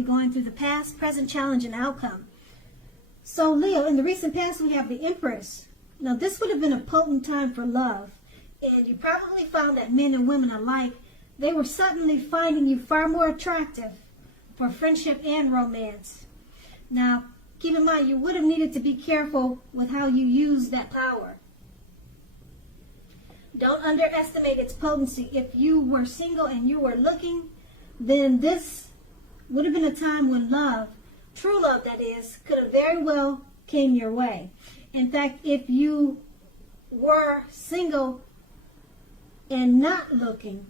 be going through the past, present, challenge, and outcome. So Leo, in the recent past, we have the Empress. Now, this would have been a potent time for love. And you probably found that men and women alike, they were suddenly finding you far more attractive for friendship and romance. Now, keep in mind, you would have needed to be careful with how you use that power. Don't underestimate its potency. If you were single and you were looking, then this would have been a time when love, true love that is, could have very well came your way. In fact, if you were single and not looking,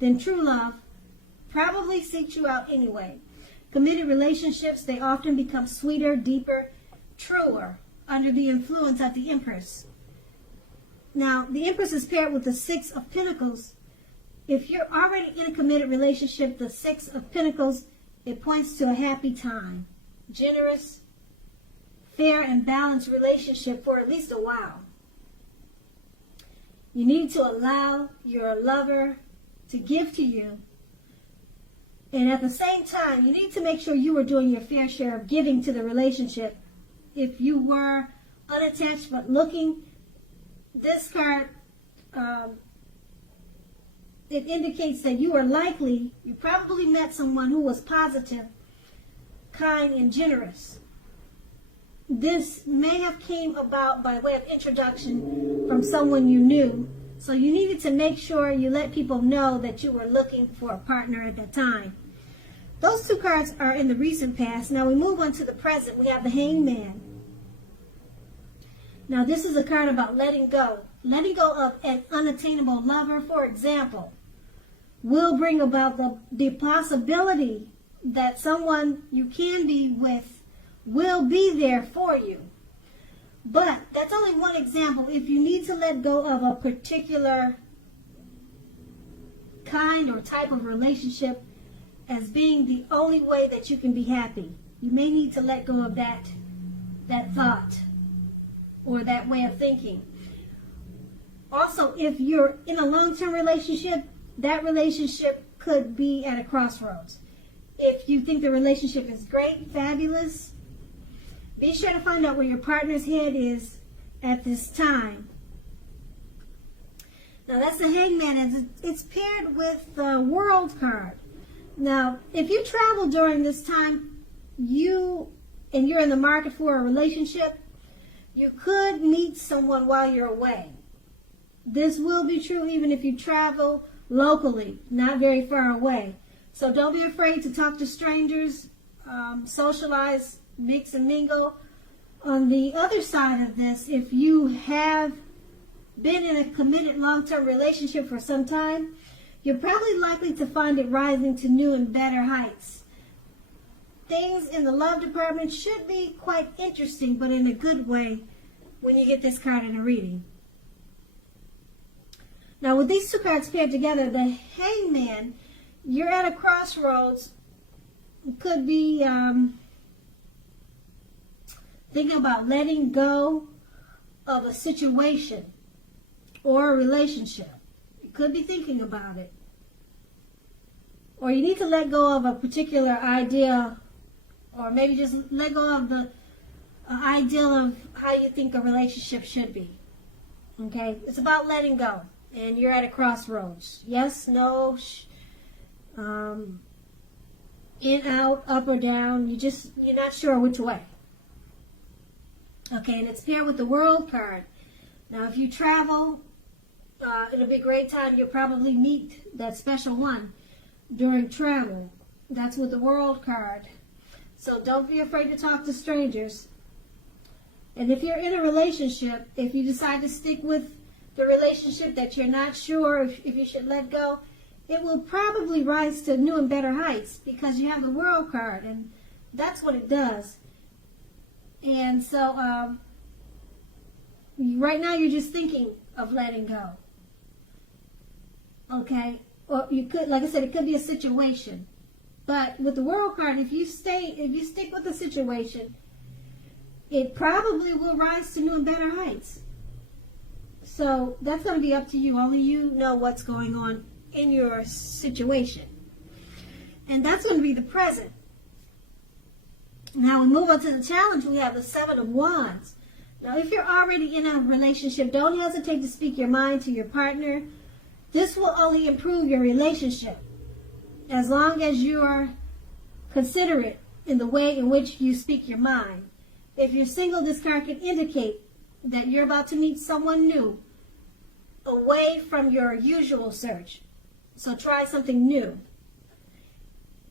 then true love probably seeks you out anyway. Committed relationships, they often become sweeter, deeper, truer under the influence of the Empress. Now, the Empress is paired with the Six of Pentacles. If you're already in a committed relationship, the Six of Pentacles, it points to a happy time, generous, fair, and balanced relationship for at least a while. You need to allow your lover to give to you. And at the same time, you need to make sure you are doing your fair share of giving to the relationship. If you were unattached but looking, this card, it indicates that you probably met someone who was positive, kind, and generous. This may have came about by way of introduction from someone you knew. So you needed to make sure you let people know that you were looking for a partner at that time. Those two cards are in the recent past. Now we move on to the present. We have the Hangman. Now this is a card about letting go. Letting go of an unattainable lover, for example, will bring about the possibility that someone you can be with will be there for you. But that's only one example. If you need to let go of a particular kind or type of relationship as being the only way that you can be happy, you may need to let go of that thought or that way of thinking. Also, if you're in a long-term relationship, that relationship could be at a crossroads. If you think the relationship is great, fabulous, be sure to find out where your partner's head is at this time. Now that's the Hangman, and it's paired with the World card. Now, if you travel during this time, you're in the market for a relationship, you could meet someone while you're away. This will be true even if you travel locally, not very far away. So don't be afraid to talk to strangers, socialize, mix and mingle. On the other side of this, if you have been in a committed long-term relationship for some time, you're probably likely to find it rising to new and better heights. Things in the love department should be quite interesting, but in a good way when you get this card in a reading. Now with these two cards paired together, the Hangman, you're at a crossroads. It could be thinking about letting go of a situation or a relationship. You could be thinking about it. Or you need to let go of a particular idea, or maybe just let go of the ideal of how you think a relationship should be. Okay? It's about letting go. And you're at a crossroads. Yes, no, in, out, up or down. You're not sure which way. Okay, and it's paired with the World card. Now, if you travel, it'll be a great time. You'll probably meet that special one during travel. That's with the World card. So don't be afraid to talk to strangers. And if you're in a relationship, if you decide to stick with the relationship that you're not sure if you should let go, it will probably rise to new and better heights because you have the World card, and that's what it does. And so right now you're just thinking of letting go. Okay? Or you could, like I said, it could be a situation. But with the World card, if you stick with the situation, it probably will rise to new and better heights. So that's going to be up to you. Only you know what's going on in your situation. And that's going to be the present. Now we move on to the challenge. We have the Seven of Wands. Now, if you're already in a relationship, don't hesitate to speak your mind to your partner. This will only improve your relationship as long as you are considerate in the way in which you speak your mind. If you're single, this card can indicate that you're about to meet someone new away from your usual search. So try something new.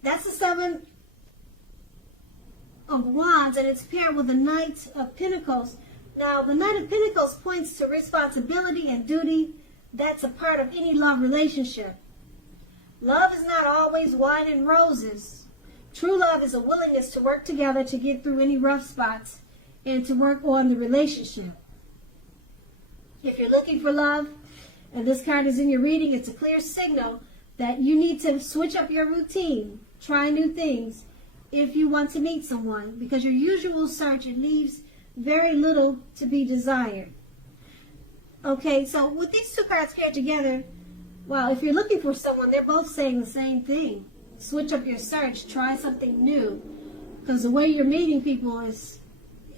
That's the Seven of Wands, and it's paired with the Knight of Pentacles. Now, the Knight of Pentacles points to responsibility and duty. That's a part of any love relationship. Love is not always wine and roses. True love is a willingness to work together to get through any rough spots and to work on the relationship. If you're looking for love, and this card is in your reading, it's a clear signal that you need to switch up your routine, try new things if you want to meet someone, because your usual search, it leaves very little to be desired. Okay, so with these two cards paired together, well, if you're looking for someone, they're both saying the same thing. Switch up your search, try something new, because the way you're meeting people is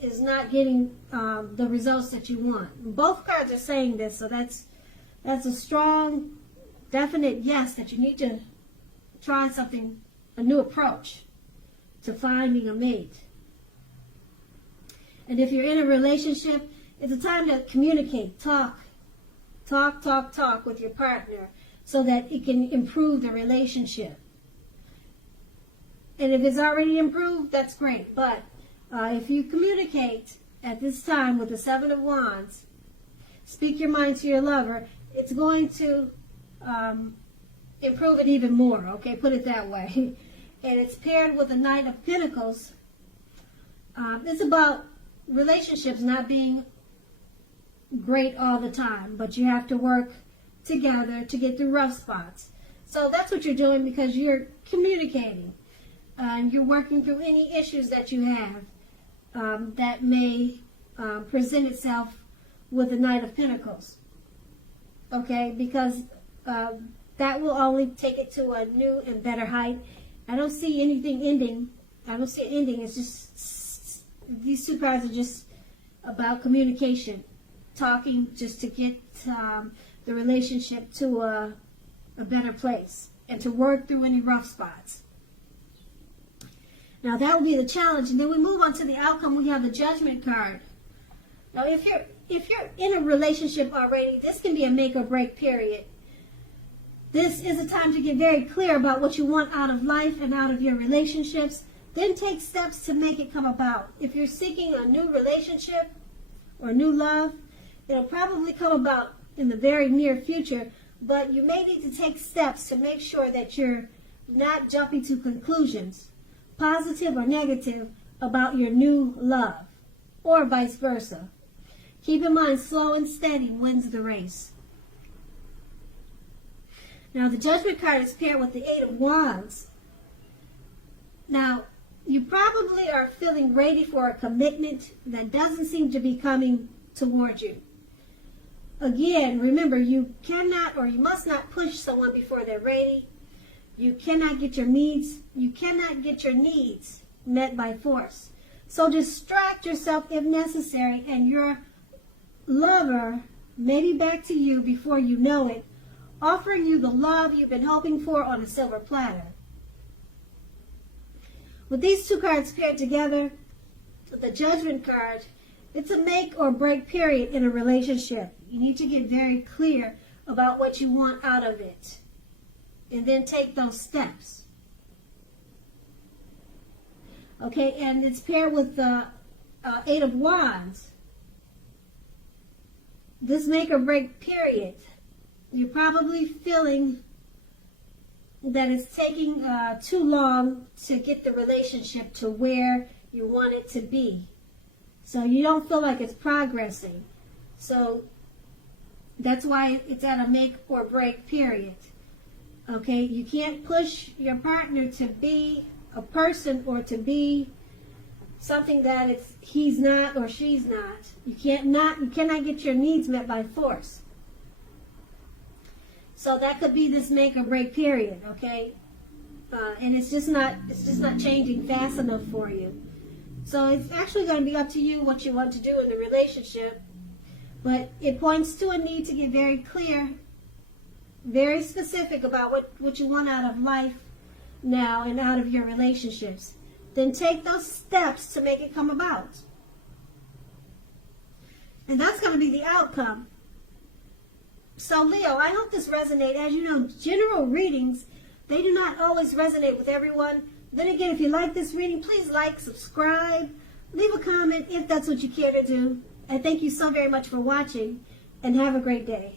not getting the results that you want. Both cards are saying this, so that's a strong, definite yes that you need to try something, a new approach to finding a mate. And if you're in a relationship, it's a time to communicate, talk with your partner so that it can improve the relationship. And if it's already improved, that's great. But if you communicate at this time with the Seven of Wands, speak your mind to your lover, it's going to improve it even more, okay? Put it that way. And it's paired with the Knight of Pentacles. It's about relationships not being great all the time, but you have to work together to get through rough spots. So that's what you're doing, because you're communicating. And you're working through any issues that you have that may present itself with the Knight of Pentacles. Okay, because that will only take it to a new and better height. I don't see anything ending. I don't see it ending. It's just, these two cards are just about communication, talking just to get the relationship to a better place and to work through any rough spots. Now that will be the challenge, and then we move on to the outcome. We have the Judgment card. Now, if you're in a relationship already, this can be a make or break period. This is a time to get very clear about what you want out of life and out of your relationships. Then take steps to make it come about. If you're seeking a new relationship or new love, it'll probably come about in the very near future, but you may need to take steps to make sure that you're not jumping to conclusions, positive or negative, about your new love, or vice versa. Keep in mind, slow and steady wins the race. Now, the Judgment card is paired with the Eight of Wands. Now, you probably are feeling ready for a commitment that doesn't seem to be coming toward you. Again, remember, you cannot or you must not push someone before they're ready. You cannot get your needs met by force. So distract yourself if necessary, and your lover may be back to you before you know it, offering you the love you've been hoping for on a silver platter. With these two cards paired together, the Judgment card, it's a make or break period in a relationship. You need to get very clear about what you want out of it, and then take those steps. Okay, and it's paired with the Eight of Wands. This make or break period, you're probably feeling that it's taking too long to get the relationship to where you want it to be. So you don't feel like it's progressing. So that's why it's at a make or break period. Okay, you can't push your partner to be a person or to be something that he's not or she's not. You cannot get your needs met by force. So that could be this make or break period, okay? And it's just not changing fast enough for you. So it's actually going to be up to you what you want to do in the relationship. But it points to a need to get very clear, very specific about what you want out of life now and out of your relationships. Then take those steps to make it come about. And that's going to be the outcome. So Leo, I hope this resonates. As you know, general readings, they do not always resonate with everyone. Then again, if you like this reading, please like, subscribe, leave a comment if that's what you care to do. And thank you so very much for watching, and have a great day.